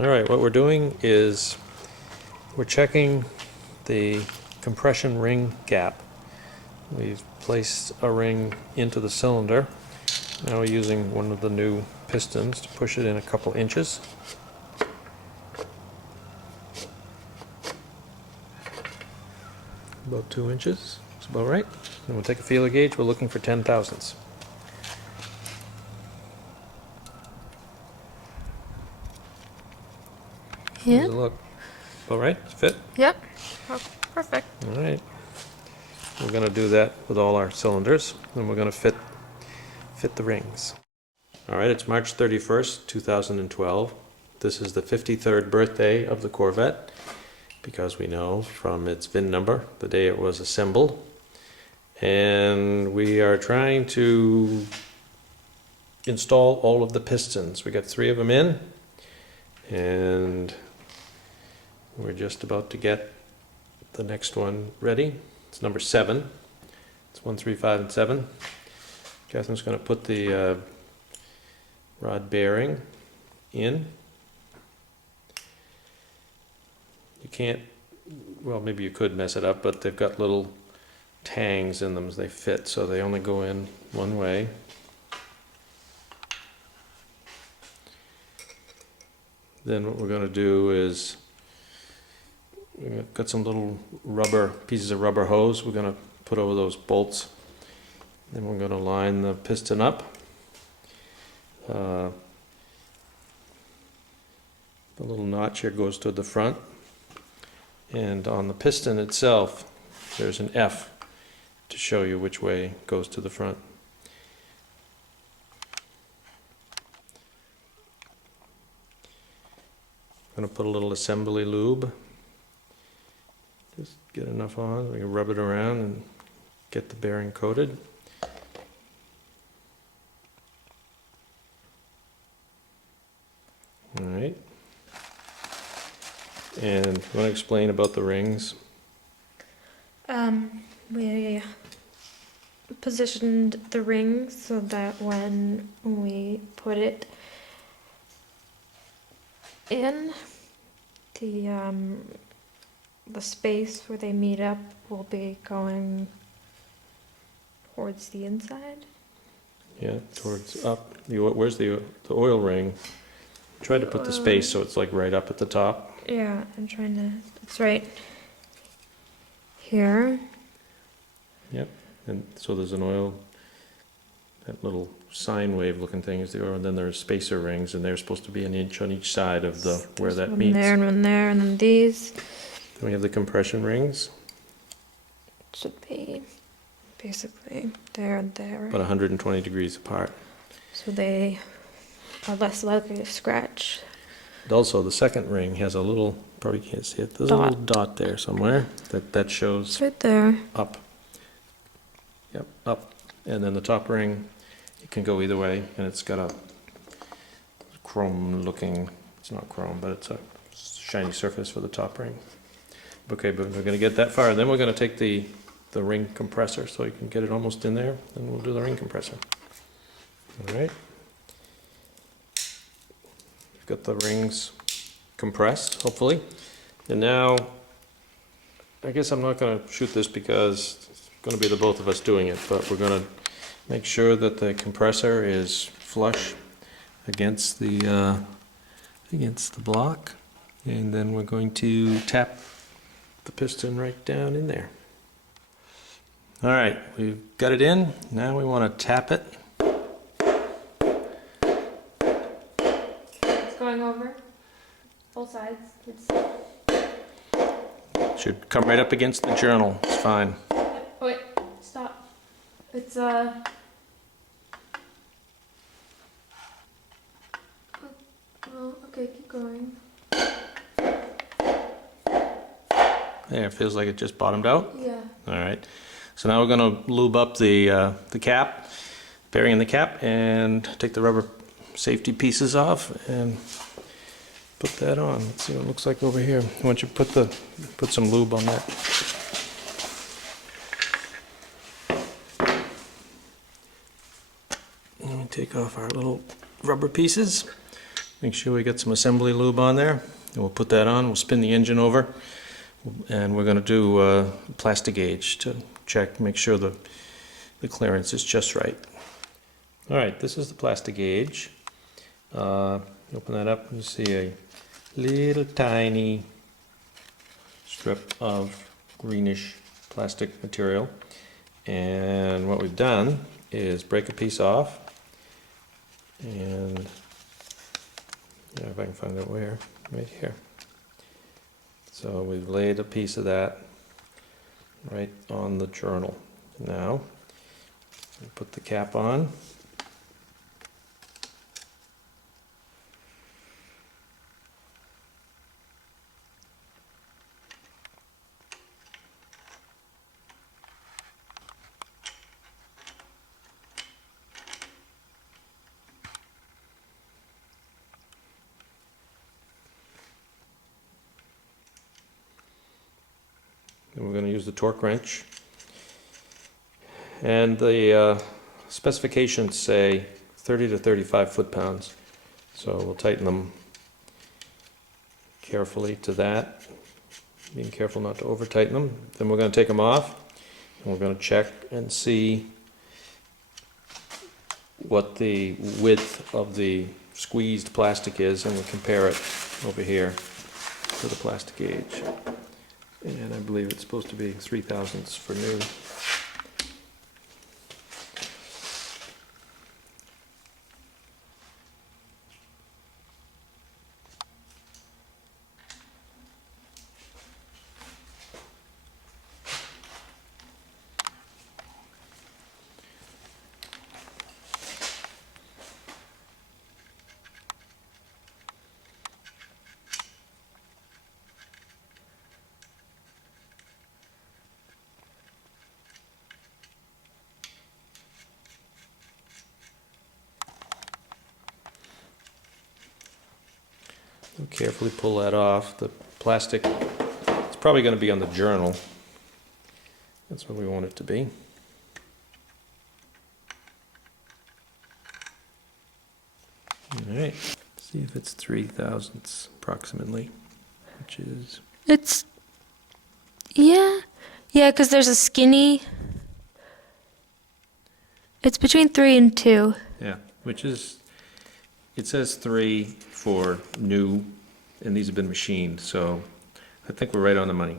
Alright, what we're doing is we're checking the compression ring gap. We've placed a ring into the cylinder. Now we're using one of the new pistons to push it in a couple inches. About 2 inches, that's about right. And we'll take a feeler gauge, we're looking for 10 thousandths. How's Yeah. it look? About right? Fit? Yep. Oh, perfect. Alright. We're going to do that with all our cylinders, and we're going to fit the rings. Alright, it's March 31st, 2012. This is the 53rd birthday of the Corvette, because we know from its VIN number the day it was assembled. And we are trying to install all of the pistons. We got 3 of them in, and we're just about to get the next one ready. It's number 7. It's 1, 3, 5, and 7. Catherine's going to put the rod bearing in. You can't, well, maybe you could mess it up, but they've got little tangs in them as they fit, so they only go in one way. Then what we're going to do is we've got some little pieces of rubber hose we're going to put over those bolts. Then we're going to line the piston up. The little notch here goes to the front, and on the piston itself there's an F to show you which way goes to the front. I'm going to put a little assembly lube. Just get enough on, we can rub it around and get the bearing coated. Alright. And want to explain about the rings? We positioned the ring so that when we put it in, the space where they meet up will be going towards the inside. Yeah, towards up. Where's the oil ring? Try to put the space so it's like right up at the top. Yeah, I'm trying to. It's right here. Yep. And so there's an oil, that little sine wave looking thing is the oil, and then there's spacer rings, and they're supposed to be an inch on each side of the where that meets. One there and one there, and then these Then we have the compression rings, should be basically there and there. about 120 degrees apart. So they are less likely to scratch. And also the second ring has a little, probably can't see it, there's a little dot there somewhere that shows It's right there. up. Yep, up. And then the top ring, it can go either way, and it's got a chrome looking, it's not chrome, but it's a shiny surface for the top ring. Okay, but we're going to get that far. Then we're going to take the ring compressor so you can get it almost in there, and we'll do the ring compressor. Alright. We've got the rings compressed, hopefully. And now, I guess I'm not going to shoot this because it's going to be the both of us doing it, but we're going to make sure that the compressor is flush against the block, and then we're going to tap the piston right down in there. Alright, we've got it in. Now we want to tap it. It's going over both sides. Should come right up against the journal. It's fine. Oh, wait, stop. It's Oh, okay, keep going. There, it feels like it just bottomed out. Yeah. Alright, so now we're going to lube up the cap, bearing in the cap, and take the rubber safety pieces off and put that on. Let's see what it looks like over here. I want you to put some lube on that. And we take off our little rubber pieces. Make sure we get some assembly lube on there, and we'll put that on. We'll spin the engine over, and we're going to do plastic gauge to check, make sure the clearance is just right. All right, this is the plastic gauge. Open that up and you see a little tiny strip of greenish plastic material. And what we've done is break a piece off, and yeah, if I can find out where, right here. So we've laid a piece of that right on the journal. Now, we put the cap on. And we're going to use the torque wrench. And the specifications say 30 to 35 foot-pounds. So we'll tighten them carefully to that, being careful not to over-tighten them. Then we're going to take them off, and we're going to check and see what the width of the squeezed plastic is, and we'll compare it over here to the plastic gauge. And I believe it's supposed to be 3/1000 for new. Carefully pull that off. The plastic, it's probably going to be on the journal. That's what we want it to be. Alright, see if it's 3/1000 approximately, which is... It's, yeah, because there's a skinny, it's between 3 and 2. Yeah, which is, it says 3 for new, and these have been machined, so I think we're right on the money.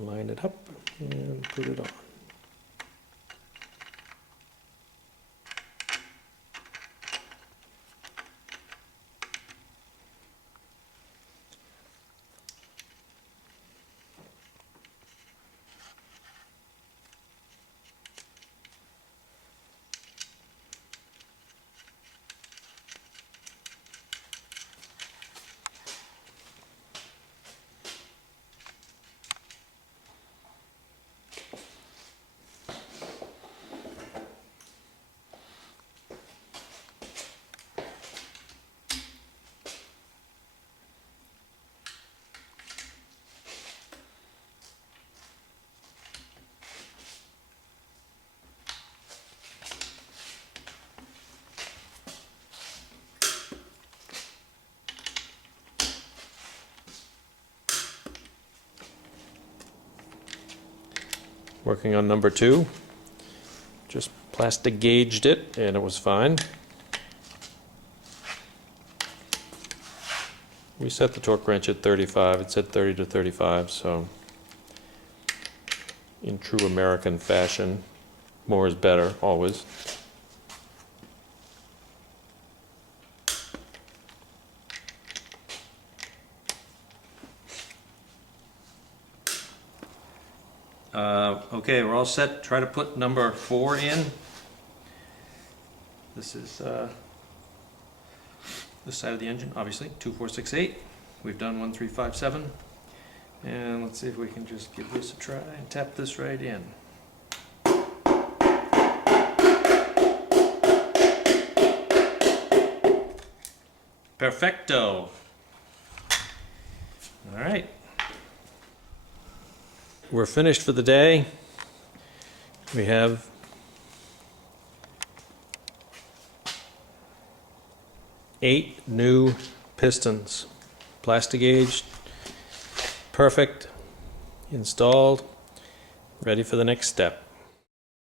Line it up and put it on. Working on number 2, just plastic gauged it and it was fine. We set the torque wrench at 35, it said 30 to 35, so in true American fashion, more is better, always. Okay, we're all set. Try to put number 4 in. This is this side of the engine, obviously, 2468. We've done 1357. And let's see if we can just give this a try and tap this right in. Perfecto. All right. We're finished for the day. We have eight new pistons, plastic aged, perfect, installed, ready for the next step.